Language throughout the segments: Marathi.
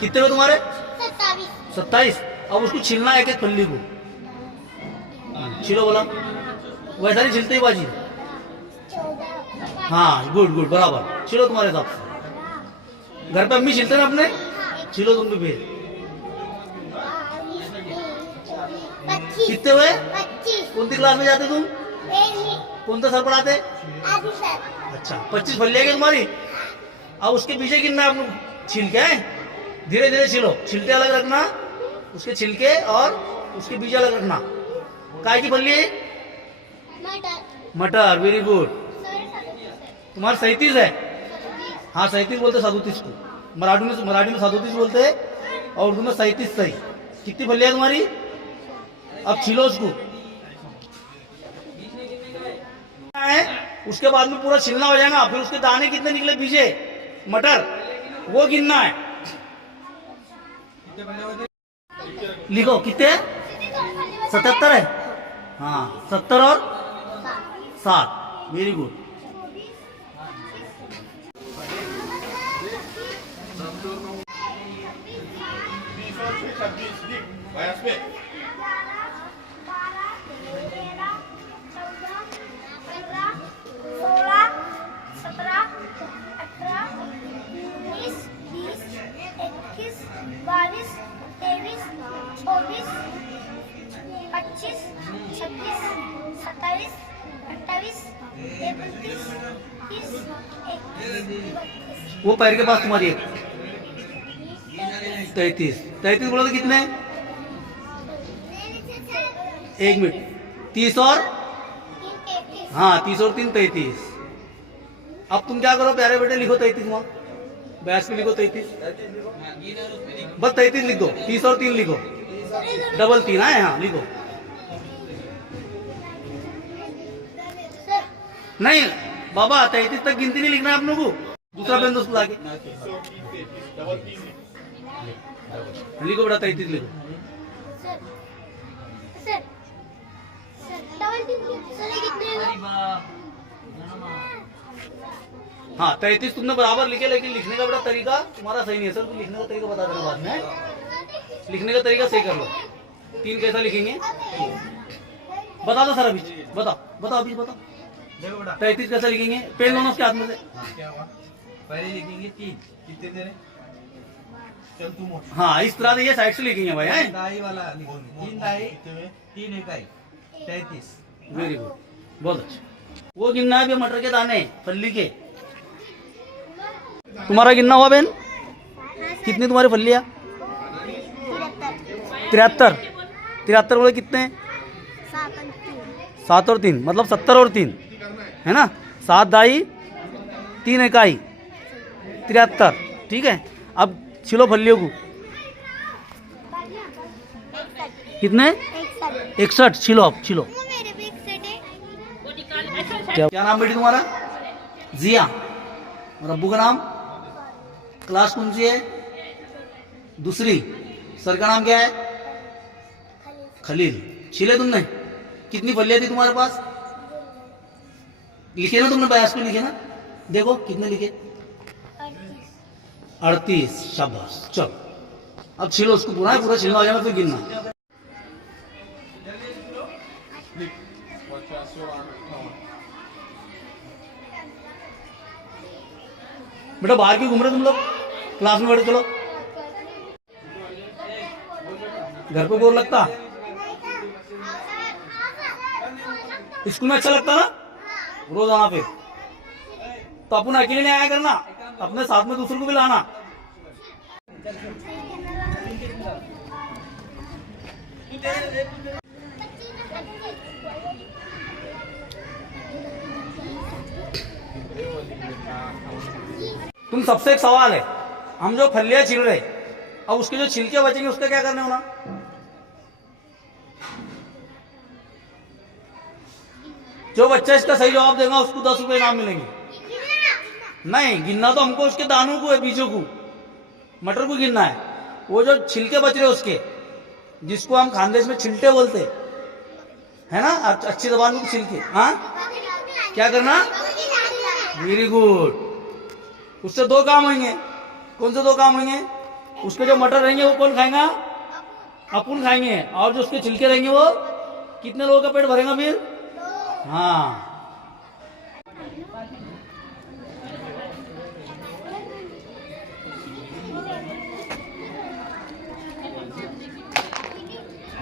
कितने हुए तुम्हारे? 27। 27। अब उसको छिलना एक एक फल्ली को। छिलो बोला, वैसा नहीं छिलते ही बाजी। 14। हाँ गुड गुड बराबर, छिलो तुम्हारे हिसाब से। घर पे अम्मी छिलते ना अपने, छिलो तुम भी फिर। 25। कितने हुए? 25। कौन सी क्लास में जाते तुम? कौन सा सर पढ़ाते? आदि सर। अच्छा 25 फलियाँ की तुम्हारी। अब उसके पीछे गिनना है आप लोग, छिल के धीरे धीरे छिलो, छिलके अलग रखना, उसके छिलके और उसके बीज अलग रखना। काय की फली? मटर। मटर, वेरी गुड। तुम्हारा 37 है। 37। हाँ 37 बोलते 37 को, मराठी में 37 बोलते हैं और उर्दू में 37 सही। कितनी फलियाँ तुम्हारी? अब छिलो उसको है, उसके बाद में पूरा छिलना हो जाएगा। फिर उसके दाने कितने निकले पीछे मटर, वो गिनना है। लिखो कितने? 77 है। हाँ 70 और 7, वेरी गुड। वो पैर के पास तुम्हारी 33 बोला तो कितने? 1 मिनट। 30 और हाँ 30 और 3 33। अब तुम क्या करो प्यारे बेटे, लिखो 33 वहां बैस पे लिखो 33, बस 33 लिख दो। 30 और 3 लिखो, डबल 3 है। हाँ लिखो। नहीं बाबा 33 तक गिनती नहीं लिखना है आप लोगों को, दूसरा पेन दोस्त लाके लिखो बेटा 33 लिखो। हाँ 33 तुमने बराबर लिखे, लेकिन लिखने का बड़ा तरीका तुम्हारा सही नहीं है। सर को लिखने का तरीका बता देना बाद में, लिखने का तरीका सही कर लो। 3 कैसा लिखेंगे बता दो सर, अभी बताओ अभी बताओ। 33 कैसा लिखेंगे? पेन दोनों उसके हाथ में से। पहले लिखेंगे 3, कितने दे रहे? चल तुम। हाँ इस तरह से ये साइड से लिखेंगे भाई। है दाई वाला 3 दाई 3 इकाई 33। वेरी गुड, बहुत अच्छा। वो गिनना है मटर के दाने फल्ली के। तुम्हारा गिनना हुआ बहन? कितनी तुम्हारी फलियाँ? 73 बोले कितने? 7 और 3 मतलब 70 और 3 है ना। 7 दाई 3 इकाई 73, ठीक है। अब छिलो फलियों को। कितने? 61 छिलो। अब छिलो। क्या नाम बेटी तुम्हारा? जिया। और अब्बू का नाम? क्लास कौन सी है? दूसरी। सर का नाम क्या है? खलील। छिले तुमने? कितनी फलियां थी तुम्हारे पास? लिखे ना तुमने? बयास पे लिखे ना? देखो कितने लिखे? 38। शाबाश। चलो अब छिलो उसको, पूरा छिलना हो जाएगा फिर गिनना। बेटा बाहर क्यों घूम रहे तुम लोग? क्लास में बैठो। चलो घर पे बोर लगता? स्कूल में अच्छा लगता ना रोज आना? पे तो अपन अकेले नहीं आया करना, अपने साथ में दूसरों को भी लाना। तुम सबसे एक सवाल है, हम जो फलियां छिल रहे, अब उसके जो छिलके बचेंगे उसका क्या करने होना? जो बच्चा इसका सही जवाब देगा उसको 10 रुपए इनाम मिलेंगे। नहीं गिनना तो हमको उसके दानों को है, बीजों को, मटर को गिनना है। वो जो छिलके बच रहे उसके, जिसको हम खानदेश में छिलटे बोलते है ना, अच्छी जबान में छिलके। हाँ क्या करना? Very good. उससे दो काम होंगे। कौन से दो काम होंगे? उसके जो मटर रहेंगे वो कौन खाएगा? अपन खाएंगे। और जो उसके छिलके रहेंगे वो कितने लोगों का पेट भरेगा फिर? हाँ।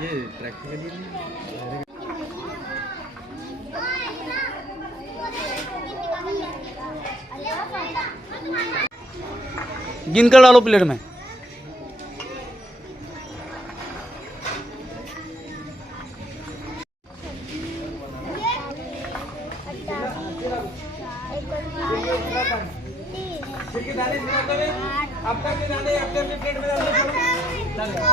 ये प्रैक्टिकली गिनकर डालो प्लेट में। आपका के दाने अपने अपने प्लेट में डाल दो।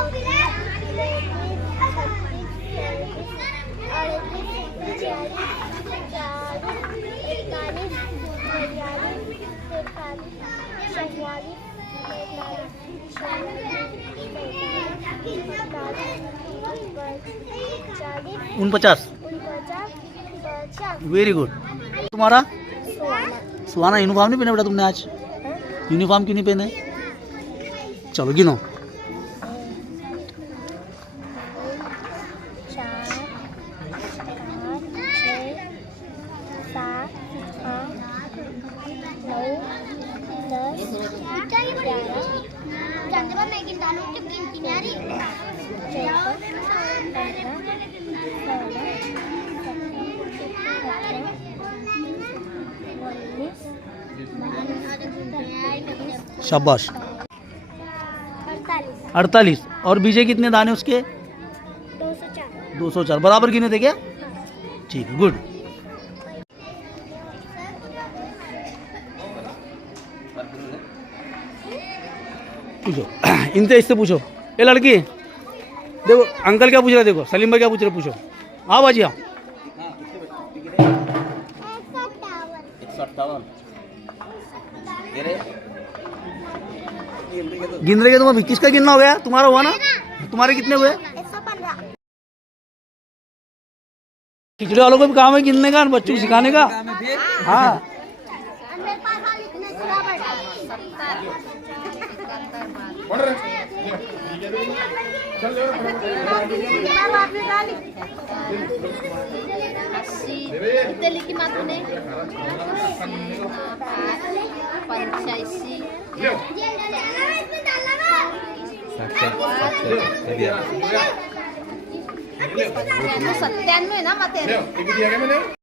49। Very good. तुम्हारा? सुहाना यूनिफॉर्म नहीं पहना बेटा तुमने आज? यूनिफॉर्म क्यों नहीं पहने? चलो गिनो। 48 शाबाश। 48। और बीजे कितने दाने उसके? 204 204। बराबर गिने थे क्या? ठीक, गुड। पूछो इनसे, इससे पूछो। ये लड़की देखो, अंकल क्या पूछ रहे? देखो सलीम भाई क्या पूछ रहे? पूछो। हाँ बाजी हाँ। 158 गिन रहे तुम्हारा? किसका गिनना हो गया? तुम्हारा हुआ ना? तुम्हारे कितने हुए? 115 खिचड़ी वालों को भी काम है गिनने का, बच्चों को सिखाने का। हाँ। मेरे पास वाली कितने पूरा इथे लिखी मागून 85 97 आहे ना मग ते